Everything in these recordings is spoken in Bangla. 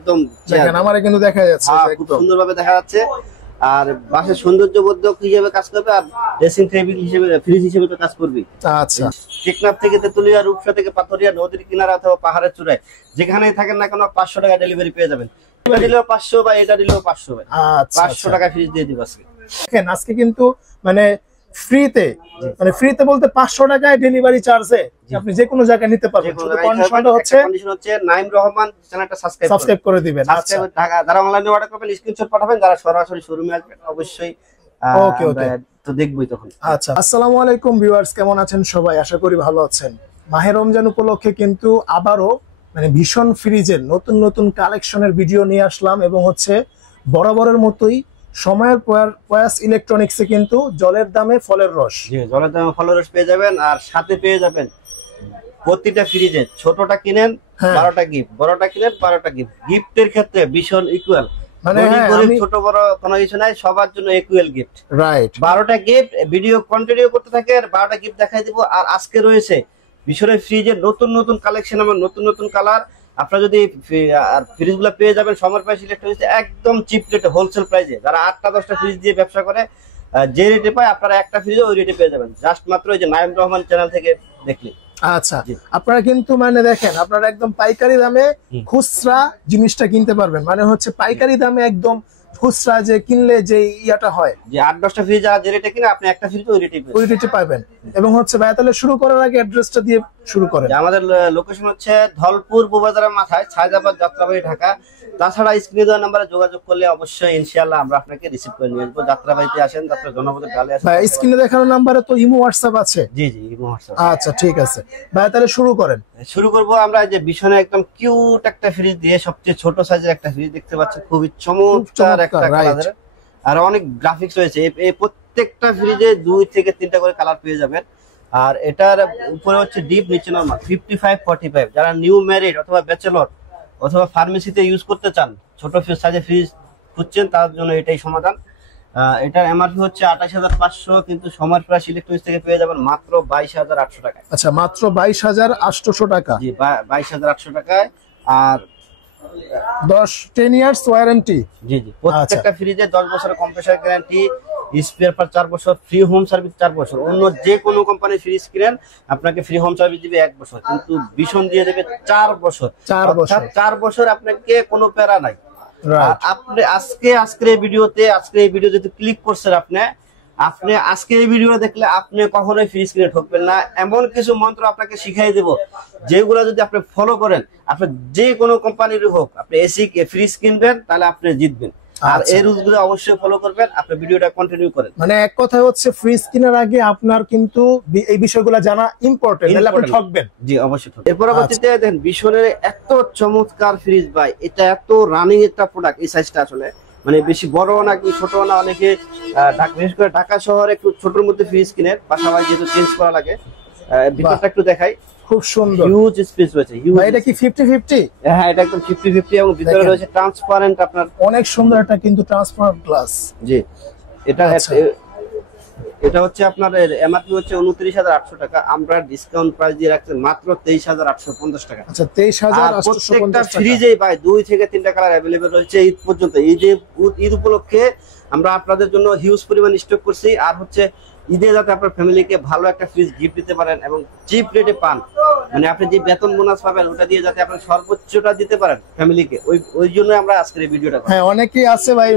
একদম দেখেন আমারে কিন্তু দেখা যাচ্ছে খুব সুন্দরভাবে দেখা যাচ্ছে। আর বাসার সৌন্দর্য বর্ধক হিসেবে কাজ করবে, আর ড্রেসিং টেবিল হিসেবে ফ্রিজ হিসেবে তো কাজ করবে। আচ্ছা, টেকনাফ থেকে তেতুলিয়া, রূপসা থেকে পাথরিয়া, নদীর কিনারা অথবা পাহাড়ের চূড়ায় যেখানেই থাকেন না কেন 500 টাকা ডেলিভারি পেয়ে যাবেন। এটা দিলেও 500 বা এটা দিলেও 500 ভাই। আচ্ছা 500 টাকা ফ্রিজ দিয়ে দিব আজকে। দেখেন আজকে কিন্তু মানে ফ্রিতে বলতে 500 টাকায় ডেলিভারি চার্জে আপনি যে কোনো জায়গায় নিতে পারবেন। শুধু কন্ডিশনটা হচ্ছে নাইম রহমান চ্যানেলটা সাবস্ক্রাইব করে দিবেন। আচ্ছা, ঢাকা যারা অনলাইনে অর্ডার করবেন স্ক্রিনশট পাঠাবেন, যারা সরাসরি শোরুমে আসবেন অবশ্যই ওকে তো দেখবই তখন। আচ্ছা, আসসালামু আলাইকুম ভিউয়ার্স, কেমন আছেন সবাই? আশা করি ভালো আছেন। মাহে রমজান উপলক্ষে কিন্তু আবারও ভীষণ ফ্রিজের নতুন নতুন কালেকশনের ভিডিও নিয়ে আসলাম, এবং হচ্ছে বরাবরের মতোই সময়ের প্রয়াস ইলেকট্রনিক্সে কিন্তু জলের দামে ফলের রস। জলের দামে ফলের রস পেয়ে যাবেন, আর সাথে পেয়ে যাবেন প্রতিটা ফ্রিজে ছোটটা কিনেন 12টা গিফট, বড়টা কিনেন 12টা গিফট। গিফটের ক্ষেত্রে ভীষণ ইকুয়াল, ছোট বড় কোনো কিছু নাই, সবার জন্য ইকুয়াল গিফট। রাইট, 12টা গিফট। ভিডিও কন্টিনিউ করতে থাকে, 12টা গিফট দেখাই দিব। আর আজকে রয়েছে ভীষণ ফ্রিজের নতুন নতুন কালেকশন, আমার নতুন নতুন কালার। আপনারা যদি ফ্রিজ গুলো পেয়ে যাবেন সমর প্রাইস ইলেকট্রনিক্স একদম চিপ রেটে, হোলসেল প্রাইসে। যারা 8টা 10টা ফ্রিজ দিয়ে ব্যবসা করে যে রেটে পায়, আপনারা একটা ফ্রিজে ওই রেটে পেয়ে যাবেন, জাস্ট মাত্র এই যে নাইম রহমান চ্যানেল থেকে দেখলে। আচ্ছা, আপনারা কিন্তু দেখেন আপনারা একদম পাইকারি দামে খুচরা জিনিসটা কিনতে পারবেন। হচ্ছে পাইকারি দামে একদম খুচরা যে কিনলে যে ইয়াটা হয়, যে 8-10টা ফ্রিজ যে রেটে কিনে আপনি একটা ফ্রিজ ওই রেটে পাবেন। এবং হচ্ছে ভাই তাহলে শুরু করার আগে অ্যাড্রেসটা দিয়ে শুরু করেন। আমাদের লোকেশন হচ্ছে ধলপুর বুবাজারের মাথায়, ছায়দাবাদ, যাত্রাবাড়ি, ঢাকা। তাছাড়া স্ক্রিনে দেওয়া নাম্বারে যোগাযোগ করলে অবশ্যই ইনশাআল্লাহ আমরা আপনাকে রিসিভ করে নিয়ে আসবো। যাত্রাবাড়িতে আসেন, যাত্রা জনপদের ডালে আসেন। ভাই স্ক্রিনে দেখানো নাম্বারে তো ইমো হোয়াটসঅ্যাপ আছে? জি ইমো হোয়াটসঅ্যাপ। আচ্ছা ঠিক আছে ভাই, তাহলে শুরু করেন। শুরু করব আমরা যে বিছানা একদম কিউট একটা ফ্রিজ দিয়ে, সবচেয়ে ছোট সাইজের একটা ফ্রিজ দেখতে পাচ্ছেন, খুবই চমৎকার একটা কালার, আর অনেক গ্রাফিক্স রয়েছে। এই প্রত্যেকটা ফ্রিজে 2 থেকে 3টা করে কালার পেয়ে যাবেন। আর এটার উপরে হচ্ছে ডিপ, নিচে নরমাল। 55-45 যারা নিউ ম্যারিড অথবা ব্যাচেলর অথবা ফার্মেসিতে ইউজ করতে চান, ছোট সাইজের ফ্রিজ খুঁজছেন, তার জন্য এটাই সমাধান। এটার এমআরপি হচ্ছে 28,500, কিন্তু সমর প্রাইস ইলেকট্রনিক্স থেকে পেয়ে যাবেন মাত্র 22,800 টাকা। আচ্ছা, মাত্র 22,800 টাকা। জি 22,800 টাকায়। আর 10 ইয়ার্স ওয়ারেন্টি। জি প্রত্যেকটা ফ্রিজে 10 বছরের কম্প্রেসার গ্যারান্টি, স্পেয়ার পার্ট 4 বছর, ফ্রি হোম সার্ভিস 4 বছর। অন্য যে কোনো কোম্পানির ফ্রিজ কিনেন আপনাকে ফ্রি হোম সার্ভিস দিবে 1 বছর, কিন্তু ভীষণ দিয়ে দেবে 4 বছর। 4 বছর আপনাকে কোনো প্যারা নাই। আর আপনি আজকের এই ভিডিও যদি ক্লিক করছেন, আপনি আজকে এই ভিডিও দেখলে আপনি কখনোই ফ্রিজ কিনে ঠকবেন না। এমন কিছু মন্ত্র আপনাকে শিখাই দেব, যেগুলো যদি আপনি ফলো করেন, আপনি যে কোনো কোম্পানির হোক, আপনি এসি ফ্রিজ কিনবেন তাহলে আপনি জিতবেন। আর এই রুলস গুলো অবশ্যই ফলো করবেন। আপনি ভিডিওটা কন্টিনিউ করেন। এক কথা হচ্ছে ফ্রিজ কেনার আগে আপনার কিন্তু এই বিষয়গুলো জানা ইম্পর্টেন্ট, নাহলে আপনি ঠকবেন। জি অবশ্যই ঠকবেন। এর পরবর্তীতে দেখেন বিশনের এত চমৎকার ফ্রিজ ভাই, এটা এত রানিং একটা প্রোডাক্ট। এই সাইজটা আসলে বেশি বড় না কি ছোট না, অনেকে বিশেষ করে ঢাকা শহরে একটু ছোটর মধ্যে ফ্রিজ কিনে, পাশাপাশি যেহেতু চেঞ্জ করা লাগে। ভিতরটা একটু দেখাই, খুব সুন্দর, হিউজ স্পেস রয়েছে। এটা কি 50-50? হ্যাঁ এটা একদম 50-50, এবং ভিতরে রয়েছে ট্রান্সপারেন্ট, আপনার অনেক সুন্দর একটা কিন্তু ট্রান্সপারেন্ট গ্লাস। জি এটা হচ্ছে আপনার এমআরপি হচ্ছে 29,800 টাকা, আমরা ডিসকাউন্ট প্রাইস দিয়ে রাখছি মাত্র 23,850 টাকা। আচ্ছা 23,850 প্রত্যেকটা ফ্রিজে ভাই 2 থেকে 3টা কালার अवेलेबल রয়েছে ঈদ পর্যন্ত। ঈদ উপলক্ষে আমরা আপনাদের জন্য হিউজ পরিমাণ স্টক করছি। আর হচ্ছে ঈদে যাতে আপনার ফ্যামিলিকে ভালো একটা ফ্রিজ গিফট দিতে পারেন এবং চিপ রেটে পান, আপনি যে বেতন বোনাস পাবেন ওটা দিয়ে যাতে আপনি সর্বোচ্চটা দিতে পারেন ফ্যামিলিকে, ওই জন্য আমরা আজকের এই ভিডিওটা। হ্যাঁ অনেকেই আছে ভাই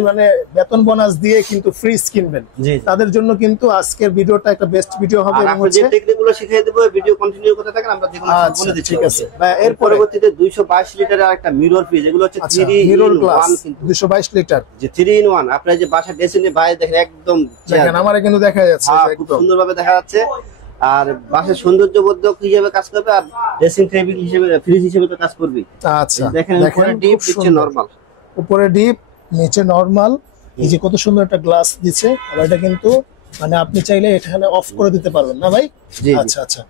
বেতন বোনাস দিয়ে কিন্তু ফ্রিজ কিনবেন, তাদের জন্য কিন্তু আজকের ভিডিওটা একটা বেস্ট ভিডিও হবে। আমরা যে টেকনিকগুলো শিখিয়ে দেব, ভিডিও কন্টিনিউ করতে থাকেন, আমরা যেগুলো বলে দিচ্ছি। ঠিক আছে, এর পরবর্তীতে 222 লিটারের একটা মিরর ফ্রিজ, এগুলো হচ্ছে 3-in-1, 222 লিটার, যে 3-in-1। আপনার যে বাসা ডেসিনে বাইরে দেখেন, একদম দেখেন আমারে কিন্তু দেখা যাচ্ছে, খুব সুন্দরভাবে দেখা যাচ্ছে। আর বাসার সৌন্দর্য বর্ধক হিসেবে কাজ করবে, আর ড্রেসিং টেবিল হিসেবে ফ্রিজ হিসেবে তো কাজ করবে। আচ্ছা দেখেন উপরে ডিপ, নিচে নরমাল। উপরে ডিপ, নিচে নরমাল। এই যে কত সুন্দর একটা গ্লাস দিচ্ছে। আর এটা কিন্তু আপনি চাইলে এখানে অফ করে দিতে পারবেন না ভাই? আচ্ছা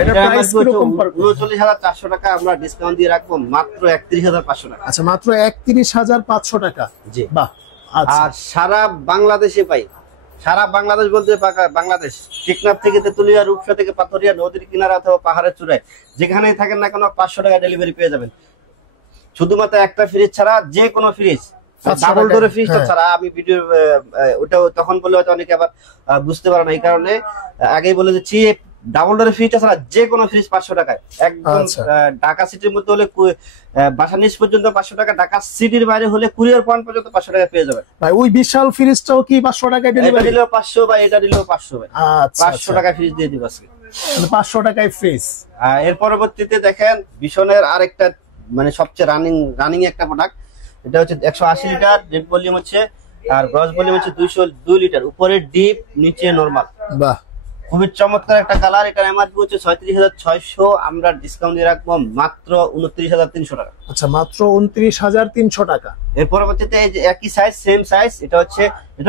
এটা প্রাইস কিরকম পড়বে? 39,400 টাকা, আমরা ডিসকাউন্ট দিয়ে রাখবো মাত্র 31,500 টাকা। আচ্ছা, মাত্র 31,500 টাকা। জি বাহ। আর সারা বাংলাদেশে পাই, সারা বাংলাদেশ বলতে বাংলাদেশ, টেকনাফ থেকে তেতুলিয়া, রূপসা থেকে পাথরিয়া, নদীর কিনারা অথবা পাহাড়ের চূড়ায় যেখানেই থাকেন না কেন 500 টাকা ডেলিভারি পেয়ে যাবেন। শুধুমাত্র একটা ফ্রিজ ছাড়া যে কোনো ফ্রিজ, 500 ডাবল টাকা। ডোরের ফ্রিজটা হ্যাঁ। ছাড়া, আমি ভিডিও ওটা তখন বলে হয়তো অনেকে আবার বুঝতে পারে না, এই কারণে আগেই বলে দিচ্ছি, ডাবল ডোরের ফ্রিজটা ছাড়া যে কোনো ফ্রিজ 500 টাকায় একদম। আচ্ছা। ঢাকা সিটির মধ্যে হলে বাসা নিচ পর্যন্ত 500 টাকা, ঢাকা সিটির বাইরে হলে কুরিয়ার পয়েন্ট পর্যন্ত 500 টাকা পেয়ে যাবেন ভাই ওই বিশাল ফ্রিজটাও কি 500 টাকায় এটা ডেলিভারি? দিলেও 500 বা এটা দিলেও 500 ভাই। আচ্ছা 500 টাকা ফ্রিজ দিয়ে দিব আজকে। 500 টাকায় ফ্রিজ। এর পরবর্তীতে দেখেন ভীষণের আরেকটা মানে সবচেয়ে রানিং একটা প্রোডাক্ট, এটা হচ্ছে 180 লিটার, নেট ভলিউম হচ্ছে আর গ্রস ভলিউম হচ্ছে 202 লিটার, উপরে ডিপ নিচে নরমাল, বাহ, খুবই চমৎকার একটা কালার। এটার এমআরপি হচ্ছে 36,600, আমরা ডিসকাউন্ট দিয়ে রাখবো মাত্র 29,300 টাকা। আচ্ছা মাত্র 29,300 টাকা। এর পরবর্তীতে এই যে একই সাইজ, সেম সাইজ, এটা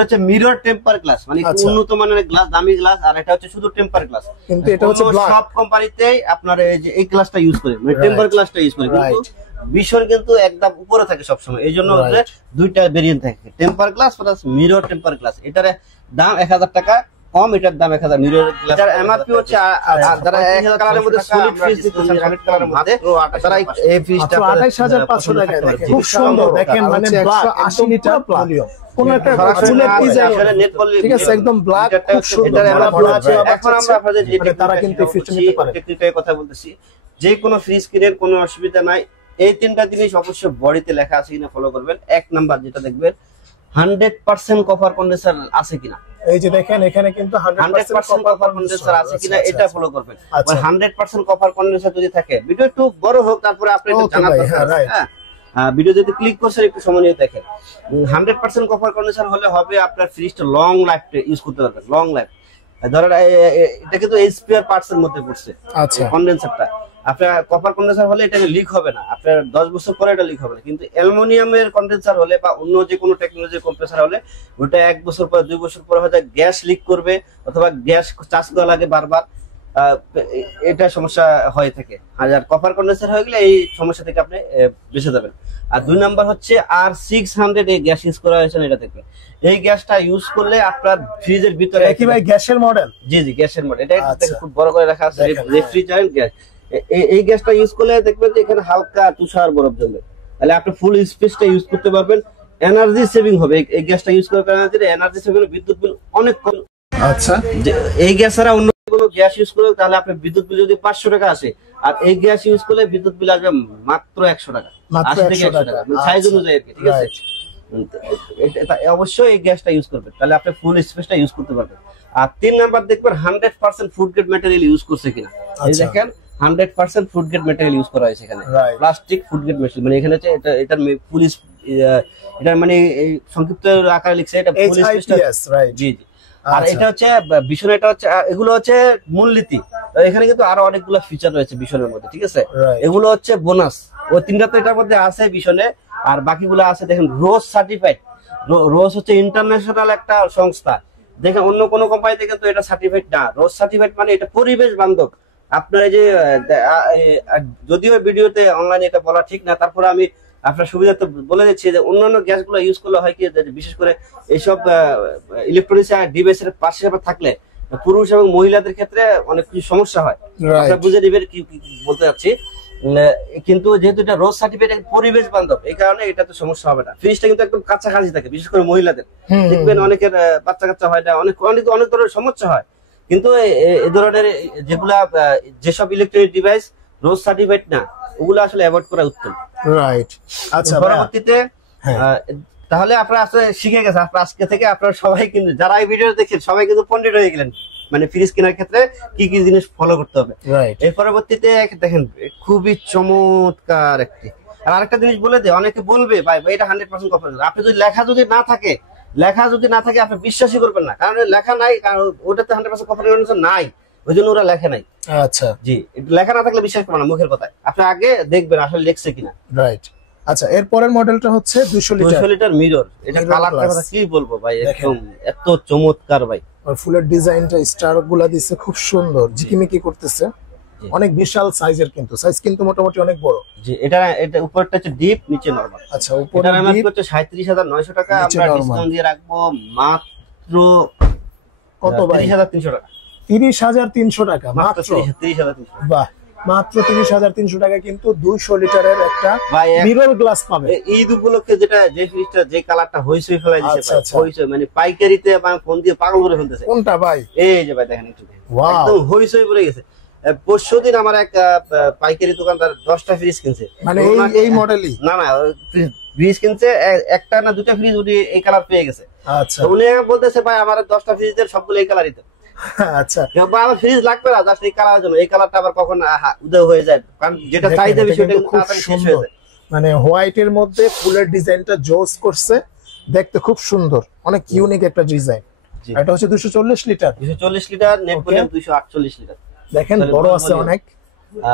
হচ্ছে মিরর টেম্পার গ্লাস, মানে একটু আচ্ছা। উন্নত মানের গ্লাস, দামি গ্লাস, আর এটা হচ্ছে শুধু টেম্পার গ্লাস। কিন্তু এটা হচ্ছে black। সব কোম্পানিতেই আপনার এই যে এই গ্লাসটা ইউজ করে, মানে Right. টেম্পার গ্লাসটা ইউজ করে, কিন্তু Right. ভীষণ কিন্তু একদম উপরে থাকে সবসময়, এই জন্য হচ্ছে দুইটা ভেরিয়েন্ট থাকে, temper glass plus mirror temper glass. এটার দাম 1000 টাকা কম, এটার দাম 1000। মিরর গ্লাস এমআরপি হচ্ছে যারা এক কালারের মধ্যে সলিড ফ্রিজ দিতে সলিড কালারের মধ্যে, তারা এই ফ্রিজটা মাত্র 28,500 টাকায় দেখেন, খুব সুন্দর দেখেন, মানে ব্ল্যাক 80 লিটার ভলিউম, কোন একটা ফুলের ডিজাইন, ঠিক আছে, একদম ব্ল্যাক, খুব সুন্দর। এখন আমরা আপনাদের যে মানে তারা কিন্তু এই ফ্রিজটা নিতে পারে। টেকনিক্যাল কথা বলতেছি, যে কোনো ফ্রিজ কিনেন কোনো অসুবিধা নাই, এই তিনটা জিনিস অবশ্যই বডিতে লেখা আছে কিনা ফলো করবেন। এক নাম্বার যেটা দেখবেন 100% কপার কন্ডেন্সার আছে কিনা, এই যে দেখেন এখানে কিন্তু 100% কপার কন্ডেন্সার আছে কিনা এটা ফলো করবেন। আচ্ছা। 100% কপার কন্ডেন্সার যদি থাকে, ভিডিও একটু বড় হোক তারপরে আপনি একটু Okay জানার ভাই, দরকার হ্যাঁ, আছে, হ্যাঁ। ভিডিও যদি ক্লিক করছেন একটু সময় নিয়ে দেখেন। 100% কপার কন্ডেন্সার হলে হবে আপনার ফ্রিজটা লং লাইফ ইউজ করতে পারবেন, লং লাইফ। ধরেন এটা কিন্তু স্পেয়ার পার্টস এর মধ্যে পড়ছে আচ্ছা কন্ডেন্সারটা, আপনার কপার কন্ডেন্সার হলে এটা লিক হবে না, আপনার 10 বছর পরে এটা লিক হবে না। কিন্তু অ্যালুমিনিয়ামের কন্ডেন্সার হলে বা অন্য যে কোনো টেকনোলজির কম্প্রেসার হলে ওটা 1 বছর পর 2 বছর পরে হয়তো গ্যাস লিক করবে, অথবা গ্যাস চার্জ করা লাগে বারবার, এটা সমস্যা হয়ে থাকে। আর কপার কন্ডেন্সার হয়ে গেলে এই সমস্যা থেকে আপনি বেঁচে যাবেন। আর 2 নাম্বার হচ্ছে R600 এই গ্যাস ইউজ করা হয়েছে, এটা দেখবেন এই গ্যাসটা ইউজ করলে আপনার ফ্রিজের ভিতরে কি ভাই গ্যাসের মডেল? জি গ্যাসের মডেল, এটা আচ্ছা। খুব বড় করে রাখা আছে, দেখেন, রেফ্রিজারেন্ট গ্যাস। এই গ্যাসটা ইউজ করলে দেখবেন যে এখানে হালকা তুষার বরফ জমবে, তাহলে আপনি ফুল স্পেসটা ইউজ করতে পারবেন, এনার্জি সেভিং হবে। এই গ্যাসটা ইউজ করার কারণে এনার্জি সেভিং, বিদ্যুৎ বিল অনেক কম। আচ্ছা এই গ্যাস ছাড়া অন্য কোনো গ্যাস ইউজ করলে তাহলে আপনার বিদ্যুৎ বিল যদি 500 টাকা আসে, আর এই গ্যাস ইউজ করলে বিদ্যুৎ বিল আসবে মাত্র 100 টাকা, মাত্র 80 থেকে 100 100 টাকা, মানে সাইজ আচ্ছা। অনুযায়ী আর কি, ঠিক আছে। অবশ্যই এই গ্যাসটা ইউজ করবেন, তাহলে আপনি ফুল স্পেসটা ইউজ করতে পারবেন। আর 3 নাম্বার দেখবেন 100% ফুড গ্রেড ম্যাটেরিয়াল ইউজ করছে কিনা। এই আচ্ছা। দেখেন 100% ফুড গ্রেড ম্যাটেরিয়াল ইউজ করা হয়েছে এখানে, Right. Plastic food grade material, মানে এখানে হচ্ছে এটার ফুল এটা মানে এই সংক্ষিপ্ত আকারে লিখছে, এটা ফুল স্পেসটা, HIPS রাইট। জি জি। আর আচ্ছা। এটা হচ্ছে ভীষণ, এটা হচ্ছে এগুলো হচ্ছে মূলনীতি, এখানে কিন্তু আরো অনেকগুলো ফিচার রয়েছে ভীষণের মধ্যে, ঠিক আছে। Right. এগুলো হচ্ছে বোনাস, ওই তিনটা তো এটার মধ্যে আছে ভীষণে, আর বাকিগুলো আছে দেখেন রোজ সার্টিফাইড। রোজ হচ্ছে ইন্টারন্যাশনাল একটা সংস্থা, দেখেন অন্য কোনো কোম্পানিতে কিন্তু এটা সার্টিফাইড না। রোজ সার্টিফাইড মানে এটা পরিবেশ বান্ধব। আপনার এই যে যদিও ভিডিওতে অনলাইনে এটা বলা ঠিক না, তারপরে আমি আপনার সুবিধার্থে বলে দিচ্ছি যে অন্যান্য গ্যাসগুলো ইউজ করলে হয় কি, বিশেষ করে এইসব ইলেকট্রনিক্স ডিভাইসের পাশে থাকলে পুরুষ এবং মহিলাদের ক্ষেত্রে অনেক কিছু সমস্যা হয়, Right. আপনারা বুঝে নেবেন কি বলতে চাচ্ছি। কিন্তু যেহেতু এটা রোজ সার্টিফাইড পরিবেশ বান্ধব, এই কারণে এটা তো সমস্যা হবে না। ফ্রিজটা কিন্তু একদম কাছাকাছি থাকে, বিশেষ করে মহিলাদের দেখবেন অনেকের বাচ্চা কাচ্চা হয় না, অনেক অনেক ধরনের সমস্যা হয়। কিন্তু এই ধরনের যেগুলা যেসব ইলেকট্রনিক ডিভাইস রোজ সার্টিফাইড না, ওগুলো আসলে অ্যাভয়েড করা উত্তম। রাইট। আচ্ছা ভাইয়া, পরবর্তীতে হ্যাঁ। তাহলে আপনারা আসলে শিখে গেছেন, আপনারা আজকে থেকে আপনারা সবাই কিন্তু যারা এই ভিডিও দেখছেন সবাই কিন্তু পণ্ডিত হয়ে গেলেন, মানে ফ্রিজ কেনার ক্ষেত্রে কি কি জিনিস ফলো করতে হবে। রাইট। এর পরবর্তীতে দেখেন খুবই চমৎকার একটি, আর আরেকটা জিনিস বলে দে, অনেকে বলবে ভাই এটা 100% কপার, আপনি যদি লেখা যদি না থাকে আপনি বিশ্বাসই করবেন না, কারণ লেখা নাই, কারণ ওটাতে 100% কপার নাই, ওই জন্য ওরা লেখা নাই। আচ্ছা জি, লেখা না থাকলে বিশ্বাস করবেন না, মুখের কথায় আপনি আগে দেখবেন আসলে লেখছে কিনা। রাইট। আচ্ছা এরপরের মডেলটা হচ্ছে 200 লিটার 200 লিটার মিরর, এটা Mirror কালারটা plus। কথা কি বলবো ভাই, দেখেন। একদম এত চমৎকার ভাই। আর ফুলের ডিজাইনটা স্টার গুলা দিচ্ছে খুব সুন্দর, ঝিকিমিকি করতেছে, জি। অনেক বিশাল সাইজের, কিন্তু সাইজ কিন্তু মোটামুটি অনেক বড়। জি, এটা উপরটা হচ্ছে ডিপ, নিচে নরমাল। আচ্ছা উপরে এটার এমআরপি deep, হচ্ছে 37,900 টাকা, নিচে আমরা normal। ডিসকাউন্ট দিয়ে রাখবো মাত্র কত ভাই? 30,300 টাকা, 30,300 টাকা মাত্র মাত্র। 30,300 বাহ, মাত্র 30,300 টাকা কিন্তু 200 লিটারের একটা ভাই মিরর গ্লাস পাবে। ঈদ উপলক্ষে যেটা যে ফ্রিজটা যে কালারটা হইসই ফেলাই দিয়েছে আচ্ছা, ভাই, আচ্ছা। হইসই মানে পাইকারিতে মানে ফোন দিয়ে পাগল করে ফেলতেছে। কোনটা ভাই? এই যে ভাই দেখেন একটু Wow! একদম হইসই পড়ে গেছে। পরশুদিন আমার এক পাইকারি দোকানদার 10টা ফ্রিজ কিনছে, মানে এই মডেলই? না না ফ্রিজ কিনছে, একটা না দুটা ফ্রিজ উনি এই কালার পেয়ে গেছে। আচ্ছা তো উনি বলতেছে ভাই আমার 10টা ফ্রিজের সবগুলো এই কালারই তো। আচ্ছা, বা আমার ফ্রিজ লাগবে না জাস্ট এই কালারের জন্য, এই কালারটা আবার কখন উদয় হয়ে যায়, কারণ যেটা দেখেন, চাহিদা এটা বেশি ওটা কিন্তু কিন্তু খুব তাড়াতাড়ি শেষ হয়ে সুন্দর। যায়। মানে হোয়াইটের মধ্যে ফুলের ডিজাইনটা জোস করছে, দেখতে খুব সুন্দর, অনেক ইউনিক একটা ডিজাইন। জি। এটা হচ্ছে 240 litre. 240 litre, net Okay. Volume 248 litre. দেখেন তাহলে বড় বড় আছে volume। অনেক।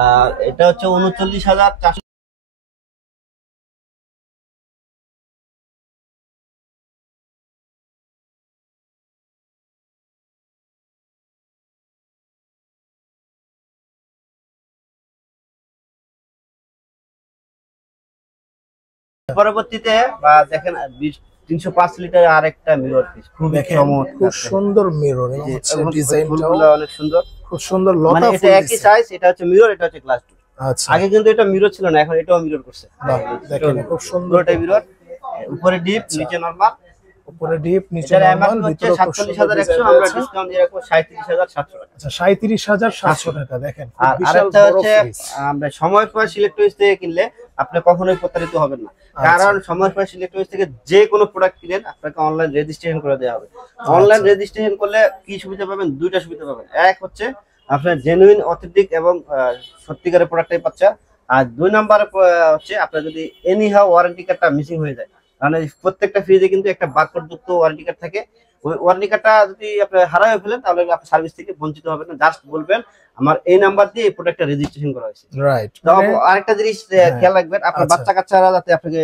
আর এটা হচ্ছে 39,400। পরবর্তীতে বা দেখেন 305 লিটার আরেকটা মিরর পিস, খুব দেখেন চমৎকার। খুব সুন্দর মিরর এবং যে হচ্ছে এবং ডিজাইনটাও ফুলগুলো অনেক সুন্দর, খুব সুন্দর মানে লতা এটা ফুল একই দিছে। সাইজ, এটা হচ্ছে মিরর, এটা হচ্ছে গ্লাস ডোর। আচ্ছা আগে কিন্তু এটা মিরর ছিল না, এখন এটাও মিরর করছে। বাহ, দেখেন খুব সুন্দর পুরোটাই মিরর, উপরে ডিপ নিচে নরমাল। উপরে ডিপ নিচে এটার নরমাল, এমআরপি হচ্ছে ভিতরে খুব সুন্দর 47,100, ডিজাইন আমরা রয়েছে। ডিসকাউন্ট দিয়ে রাখবো 37,700 টাকা। আচ্ছা 37,700 টাকা। দেখেন খুব আর বিশাল আরেকটা বড় হচ্ছে ফ্রিজ। আমরা সময় পর সিলেক্টরিজ থেকে কিনলে আপনি কখনোই প্রতারিত হবেন না, কারণ সময় পর সিলেক্টরিজ থেকে যে কোনো প্রোডাক্ট কিনেন আপনাকে অনলাইন রেজিস্ট্রেশন করে দেওয়া হবে। অনলাইন রেজিস্ট্রেশন করলে কি সুবিধা পাবেন? দুইটা সুবিধা পাবেন। এক হচ্ছে আপনার জেনুইন অথেন্টিক এবং সত্যিকারের প্রোডাক্টটাই পাচ্ছে। আর 2 নাম্বারে হচ্ছে আপনার যদি এনি হাউ ওয়ারেন্টি কার্ডটা মিসিং হয়ে যায়, মানে প্রত্যেকটা ফ্রিজে কিন্তু একটা বারকোড যুক্ত ওয়ারেন্টি কার্ড থাকে, ওই ওয়ারেন্টি কার্ডটা যদি আপনি হারায় ফেলেন তাহলে আপনি সার্ভিস থেকে বঞ্চিত হবেন না। জাস্ট বলবেন আমার এই নাম্বার দিয়ে এই প্রোডাক্টটা রেজিস্ট্রেশন করা হয়েছে। রাইট, তো আরেকটা জিনিস খেয়াল রাখবেন, আপনার আচ্ছা। বাচ্চা কাচ্চারা যাতে আপনাকে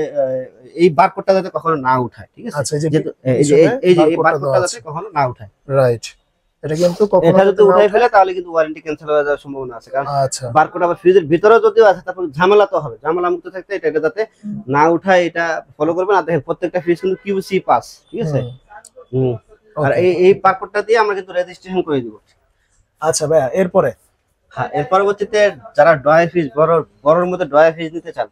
এই বারকোডটা যাতে কখনো না উঠায়, ঠিক আছে? আচ্ছা, এই যে যেহেতু এই যে এই বারকোডটা যাতে কখনো না উঠায়। রাইট, এটা কিন্তু কখনো এটা যদি না উঠাই উঠায়। ফেলে তাহলে কিন্তু ওয়ারেন্টি ক্যান্সেল হয়ে যাওয়ার সম্ভাবনা আছে, কারণ আচ্ছা বারকোড আবার ফ্রিজের ভিতরে যদিও আছে, তারপর ঝামেলা তো হবে। ঝামেলা মুক্ত থাকতে এটা যাতে না উঠায় এটা ফলো করবেন। আর দেখেন প্রত্যেকটা ফ্রিজ কিন্তু কিউসি পাস, ঠিক আছে? আর এই বারকোডটা দিয়ে আমরা কিন্তু রেজিস্ট্রেশন করে দিব। আচ্ছা ভাইয়া, এরপরে হ্যাঁ, এর পরবর্তীতে যারা ড্রয়ার ফ্রিজ বড়র মধ্যে ড্রয়ার ফ্রিজ নিতে চান,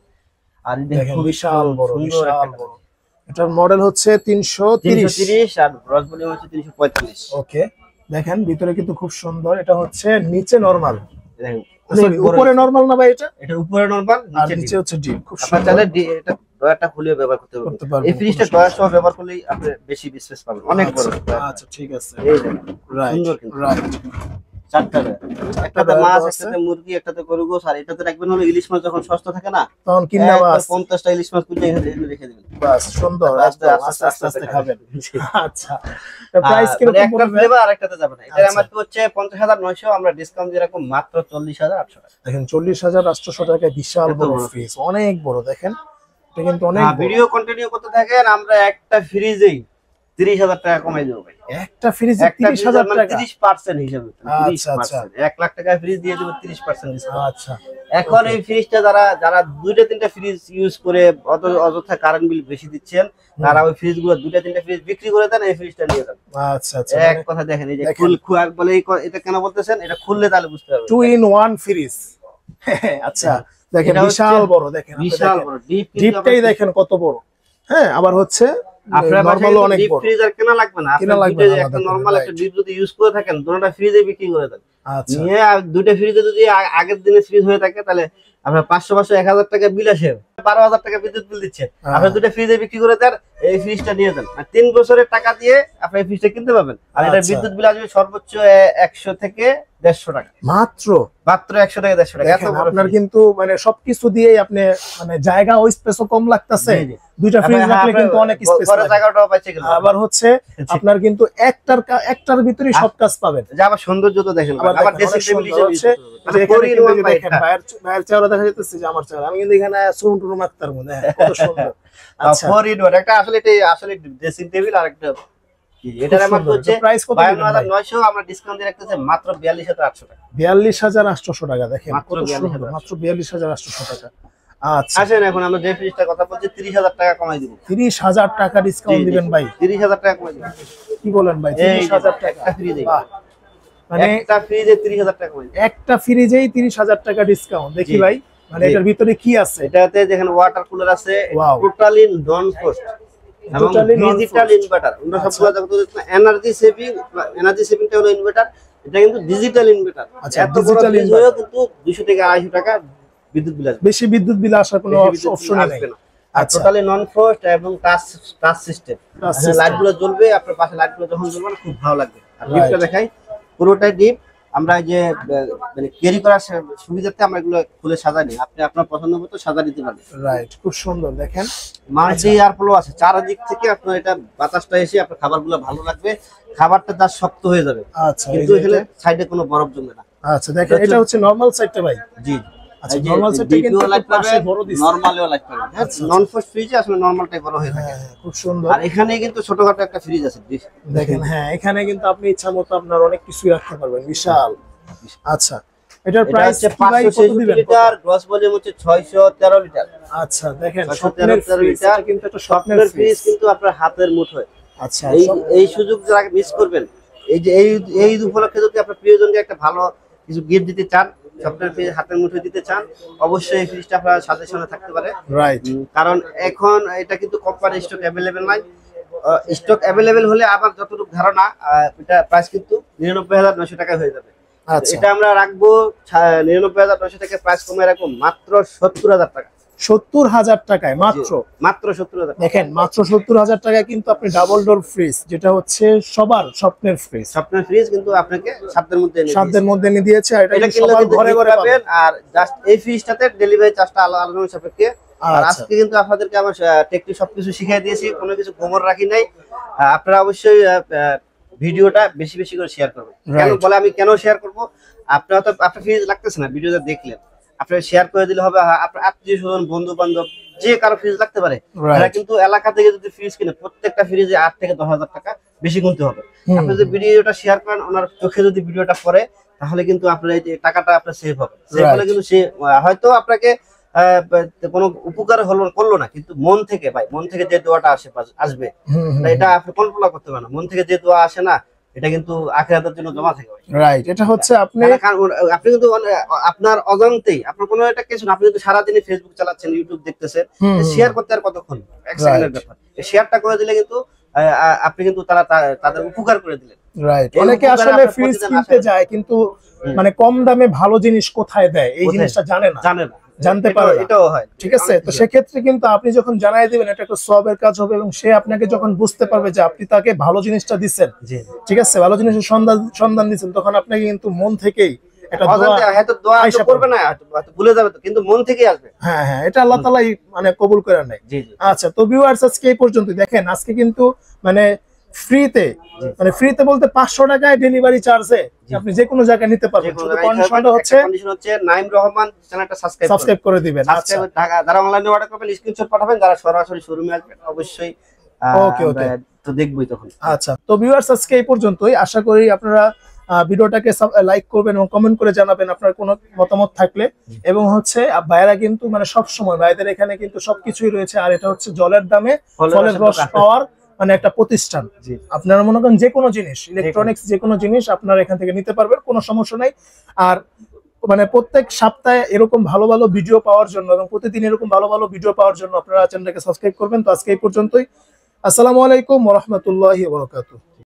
আর দেখেন খুব বিশাল বড়, সুন্দর বিশাল বড়। এটার মডেল হচ্ছে 330। 330 আর গ্রস ভলিউম হচ্ছে 345। ওকে, দেখেন ভিতরে কিন্তু খুব সুন্দর। এটা হচ্ছে নিচে নরমাল, দেখেন উপরে নরমাল না ভাই? এটা উপরে নরমাল, আর নিচে নিচে হচ্ছে ডিপ। খুব আপনার সুন্দর চাইলে এটা ড্রয়ারটা খুলে ব্যবহার করতে করতে পারবেন। পারবেন। এই ফ্রিজটা ড্রয়ার সহ ব্যবহার করলেই আপনি বেশি স্পেস পাবেন, অনেক বড়। আচ্ছা ঠিক আছে, এই দেখেন রাইট সুন্দর কিন্তু। রাইট। চারটা ড্রয়ার, একটাতে মাছ, একটাতে মুরগি, একটাতে গরু গোস, আর এটাতে রাখবেন হলো ইলিশ মাছ যখন সস্তা থাকে না, তখন কিনা বাস 50টা ইলিশ মাছ কুটে এখানে রেখে দিবেন। বাস সুন্দর, আস্তে আস্তে আস্তে আস্তে খাবেন। আচ্ছা, প্রাইস প্রাইস কিরকম একটা পড়বে? ফ্লেভার আরেকটাতে যাবে না। এটার আচ্ছা। এমআরপি হচ্ছে 50,900, আমরা ডিসকাউন্ট দিয়ে রাখবো মাত্র 40,800 টাকা। দেখেন 40,800 টাকায় বিশাল এত বড় বড় ফ্রিজ, অনেক বড়। দেখেন এটা কিন্তু অনেক বড়। ভিডিও কন্টিনিউ করতে থাকেন, আমরা একটা ফ্রিজেই 30,000 টাকা কমাই দেবো ভাই। একটা ফ্রিজে একটা 30,000 মানে টাকা? 30% হিসাবে, আচ্ছা, আচ্ছা। 1 লাখ টাকা ফ্রিজ দিয়ে দেবো 30% ডিসকাউন্ট। আচ্ছা এখন এই ফ্রিজটা যারা দুইটা তিনটা ফ্রিজ ইউজ করে অযথা কারেন্ট বিল বেশি দিচ্ছেন, তারা ওই ফ্রিজ গুলো দুইটা তিনটা ফ্রিজ বিক্রি করে দেন, এই ফ্রিজটা নিয়ে যান। আচ্ছা আচ্ছা, এক কথা দেখেন, এই যে দেখেন। বলে এটা কেন বলতেছেন, এটা খুললে তাহলে বুঝতে পারবেন। 2 in 1 ফ্রিজ। আচ্ছা দেখেন এটা হচ্ছে বিশাল বড়। দেখেন বিশাল বড় ডিপ, ডিপটাই দেখেন কত বড়। হ্যাঁ, আবার হচ্ছে আপনার নরমাল অনেক ডিপ বড়। ফ্রিজ আর কেনা লাগবে না, কেনা আপনি লাগবে দুইটা না একটা আলাদা করে, নরমাল একটা right. ডিপ যদি ইউজ করে থাকেন, দুটোটা ফ্রিজে বিক্রি করে দেন। আচ্ছা নিয়ে আর দুইটা ফ্রিজে যদি আগের দিনে ফ্রিজ হয়ে থাকে, তাহলে আপনার 500 1,000 টাকা বিল আসে, 12,000 টাকা বিদ্যুৎ বিল দিচ্ছে। আপনি দুটো ফ্রিজে বিক্রি করে দেন, এই ফ্রিজটা নিয়ে যান, আর 3 বছরের টাকা দিয়ে আপনি এই ফ্রিজটা কিনতে পারবেন। আর এটা আচ্ছা। বিদ্যুৎ বিল আসবে সর্বোচ্চ 100 থেকে 150 টাকা, মাত্র মাত্র 100 থেকে 150 টাকা। এত দেখেন বড় আপনার fridge। কিন্তু মানে সবকিছু দিয়েই আপনি মানে জায়গা ও স্পেসও কম লাগতেছে। জি, জি। দুইটা ফ্রিজ হ্যাঁ, রাখলে আপনার কিন্তু অনেক স্পেস ঘরের জায়গাটাও পাইছে কিন্তু। আবার হচ্ছে আপনার কিন্তু একটার ভিতরেই সব কাজ পাবেন। যে আবার সৌন্দর্য তো দেখেন, আবার আবার দেখেন, ড্রেসিং অনেক টেবিল সুন্দর হচ্ছে যে এখানে কিন্তু এই যে দেখেন ভাইয়ের চেহারা দেখা যাচ্ছে যে আমার চেহারা, আমি কিন্তু এখানে সুন্টুর মাত্রার মধ্যে, হ্যাঁ, কত সুন্দর। আচ্ছা 4 in 1 একটা আসলে ড্রেসিং টেবিল আর একটা এটার আমার হচ্ছে প্রাইস কত দিবেন ভাই? 52,900, আমরা ডিসকাউন্ট দিয়ে রাখতেছি মাত্র 42,800 টাকা। 42,800 টাকা। দেখেন মাত্র কত সুন্দর, 42,800 মাত্র 42,800 টাকা। আচ্ছা আসেন এখন আমরা যে ফ্রিজটার কথা বলছি 30,000 টাকা কমাই দিব। 30,000 টাকা ডিসকাউন্ট দিবেন ভাই? 30,000 টাকা কমাই দিব। কি বলেন ভাই, এই যে 30,000 টাকা? একটা ফ্রিজ, বাহ, মানে একটা ফ্রিজে 30,000 টাকা কমে যাবে। একটা ফ্রিজেই 30,000 টাকা ডিসকাউন্ট। দেখি জি, ভাই মানে জি। এটার ভিতরে কি আছে। এটাতে দেখেন ওয়াটার কুলার আছে, Wow. টোটালি নন ফ্রস্ট এবং Totally ডিজিটাল non-frost। ইনভার্টার। আমরা আচ্ছা। সবগুলো দেখো এনার্জি সেভিং, এনার্জি সেভিংটা হলো ইনভার্টার, এটা কিন্তু ডিজিটাল ইনভার্টার। আচ্ছা, এত বড় digital ফ্রিজ inverter। হয়েও কিন্তু 200 থেকে 250 টাকা বিদ্যুৎ বিল আসবে। বেশি বিদ্যুৎ বিল আসার কোনো বেশি বিদ্যুৎ বিল অপশনই নাই। আসবে না। আর আচ্ছা। টোটালি নন ফ্রস্ট এবং touch touch system. Touch system। Light গুলো জ্বলবে, আপনার পাশে লাইট গুলো যখন জ্বলবে না খুব ভালো লাগবে। আর Right। ডিপটা দেখাই, পুরোটাই ডিপ। আমরা এই যে মানে ক্যারি করার সুবিধাতে আমরা এগুলো খুলে সাজাই নি, আপনি আপনার পছন্দ মতো সাজা দিতে পারবেন। রাইট, খুব সুন্দর। দেখেন মাল্টি এয়ার ফ্লো আছে, চারদিক থেকে আপনার এটা বাতাসটা এসে আপনার খাবারগুলো ভালো লাগবে, খাবারটা তার শক্ত হয়ে যাবে, আচ্ছা, এই কিন্তু যে এখানে এটা- সাইডে কোনো বরফ জমবে না। আচ্ছা দেখেন এটা হচ্ছে নরমাল সাইডটা ভাই। জি, আচ্ছা, নরমাল সাইডটা কিন্তু লাইট পাশে পাবে, বড় দিছে। নরমালিও লাইট পাবে। আচ্ছা, নন ফ্রস্ট ফ্রিজে আসলে নরমালটাই বড় হয়ে থাকে। হ্যাঁ, খুব সুন্দর। আর এখানে কিন্তু ছোটখাটো একটা ফ্রিজ আছে। দেখেন হ্যাঁ, এখানে কিন্তু আপনি ইচ্ছা মতো আপনার অনেক কিছুই রাখতে পারবেন, বিশাল। আচ্ছা, এটার এটা প্রাইস হচ্ছে কি ভাই, কত 566 দিবেন? লিটার, গ্রস ভলিউম হচ্ছে 613 লিটার। আচ্ছা দেখেন 613 স্বপ্নের ফ্রিজ, লিটার এটা কিন্তু একটা স্বপ্নের স্বপ্নের ফ্রিজ ফ্রিজ। কিন্তু আপনার হাতের মুঠোয়। আচ্ছা, এই এই সুযোগ যারা মিস করবেন, এই যে এই উপলক্ষে যদি আপনার প্রিয়জনকে একটা ভালো কিছু গিফট দিতে চান, স্বপ্নের ফ্রিজ হাতের মুঠোয় দিতে চান, অবশ্যই এই ফ্রিজটা আপনার সাজেশনে থাকতে পারে। রাইট। কারণ এখন এটা কিন্তু কোম্পানির স্টক অ্যাভেলেবেল নাই। স্টক অ্যাভেলেবেল হলে আমার যতটুকু ধারণা এটা প্রাইস কিন্তু 99,900 টাকায় হয়ে যাবে। আচ্ছা, এটা আমরা রাখবো 99,900 টাকা, প্রাইস কমে রাখবো মাত্র 70,000 টাকা। 70,000 টাকায় মাত্র। মাত্র 70,000 টাকা। দেখেন মাত্র 70,000 টাকায় কিন্তু আপনি ডাবল ডোর ফ্রিজ, যেটা হচ্ছে সবার স্বপ্নের ফ্রিজ, স্বপ্নের ফ্রিজ কিন্তু আপনাকে সাধ্যের মধ্যে এনে সাধ্যের দিয়েছে। মধ্যে এনে দিয়েছে। আর এটা এটা কিন্তু কিনলে সবার কিন্তু ঘরে gift ঘরে পাবেন। পাবেন। আর জাস্ট এই ফ্রিজটাতে ডেলিভারি চার্জটা আলাদা সাপেক্ষে। আর আচ্ছা। আজকে কিন্তু আপনাদেরকে আমার টেকনিক সবকিছু শিখিয়ে দিয়েছি, কোনো কিছু গোমর রাখি নাই। আপনারা অবশ্যই ভিডিওটা বেশি বেশি করে শেয়ার করবেন। কেন Right। বলে আমি কেন শেয়ার করব, আপনারা তো আপনার ফ্রিজ লাগতেছে না, ভিডিওটা দেখলেন, আপনারা শেয়ার করে দিলে হবে। আপনার আত্মীয় স্বজন, বন্ধু বান্ধব, যে কারো ফ্রিজ লাগতে পারে। Right। এরা কিন্তু এলাকা থেকে যদি ফ্রিজ কিনে, প্রত্যেকটা ফ্রিজে 8 থেকে 10,000 টাকা বেশি গুনতে হবে। হুম। আপনি যদি ভিডিওটা শেয়ার করেন, ওনার চোখে যদি ভিডিওটা পড়ে, তাহলে কিন্তু আপনার এই যে টাকাটা আপনার সেভ হবে। Save Right। হলে কিন্তু সে হয়তো আপনাকে কোনো উপকার করলো না, কিন্তু মন থেকে ভাই, মন থেকে যে দোয়াটা আসবে, এটা আপনি কল্পনা করতে পারেন না। মন থেকে যে দোয়া আসে না, এটা কিন্তু আখিরাতের জন্য জমা থাকে ভাই। রাইট, এটা হচ্ছে আপনি আপনি কিন্তু আপনার অজান্তেই, আপনার কোনো একটা কিছু না, আপনি কিন্তু সারাদিনই ফেসবুক চালাচ্ছেন, ইউটিউব দেখতেছেন, শেয়ার করতে আর কতক্ষণ, এক সেকেন্ডের ব্যাপার। শেয়ারটা করে দিলে কিন্তু আপনি কিন্তু তাদের উপকার করে দিলেন। রাইট। এই অনেকে উপকারে আসলে আপনার ফ্রিজ প্রতিদিন কিনতে আসে। যায় কিন্তু মানে কম দামে ভালো জিনিস কোথায় দেয় এই কোথায়? জিনিসটা জানে না, জানে না, জানতে পারে না। এটাও হয়। ঠিক আছে, তো সেক্ষেত্রে কিন্তু আপনি যখন জানাই দিবেন, এটা একটা সবের কাজ হবে, এবং সে আপনাকে যখন বুঝতে পারবে যে আপনি তাকে ভালো জিনিসটা দিচ্ছেন, জি, ঠিক আছে, ভালো জিনিসের সন্ধান দিচ্ছেন, তখন আপনাকে কিন্তু মন থেকেই একটা অজান্তে দোয়া। হয়তো দোয়া আইসা করবে না, হয়তো ভুলে যাবে তো, কিন্তু মন থেকেই আসবে। হ্যাঁ হ্যাঁ, এটা আল্লাহ তাআলাই মানে কবুল করে নেয়। জি, জি। আচ্ছা, তো ভিউয়ার্স আজকে এই পর্যন্ত। দেখেন আজকে কিন্তু মানে ফ্রিতে, মানে ফ্রিতে বলতে 500 টাকায় ডেলিভারি চার্জে আপনি যে কোনো জায়গায় নিতে পারবেন। শুধু কন্ডিশনটা হচ্ছে কন্ডিশন হচ্ছে নাইম রহমান চ্যানেলটা সাবস্ক্রাইব করে দিবেন। আচ্ছা, যারা অনলাইনে অর্ডার করবেন স্ক্রিনশট পাঠাবেন, যারা সরাসরি শোরুমে আসবেন অবশ্যই ওকে, ওকে। আমরা তো দেখবই তখন। আচ্ছা, তো ভিউয়ার্স আজকে এই পর্যন্তই। আশা করি আপনারা ভিডিওটাকে লাইক করবেন এবং কমেন্ট করে জানাবেন আপনার কোনো মতামত থাকলে। এবং হচ্ছে ভাইয়েরা কিন্তু মানে সব সময় ভাইদের এখানে কিন্তু সবকিছুই রয়েছে। আর এটা হচ্ছে জলের দামে ফলের রস পাওয়ার মানে একটা প্রতিষ্ঠান। জি। আপনারা মনে করেন যে কোনো জিনিস, ইলেকট্রনিক্স যে কোনো জিনিস আপনারা এখান থেকে নিতে পারবেন, কোনো সমস্যা নাই। আর মানে প্রত্যেক সপ্তাহে এরকম ভালো ভালো ভিডিও পাওয়ার জন্য এবং প্রতিদিন এরকম ভালো ভালো ভিডিও পাওয়ার জন্য আপনারা চ্যানেলটাকে সাবস্ক্রাইব করবেন। তো আজকে এই পর্যন্তই। আসসালামু আলাইকুম ওয়া রাহমাতুল্লাহি ওয়া বারাকাতুহু।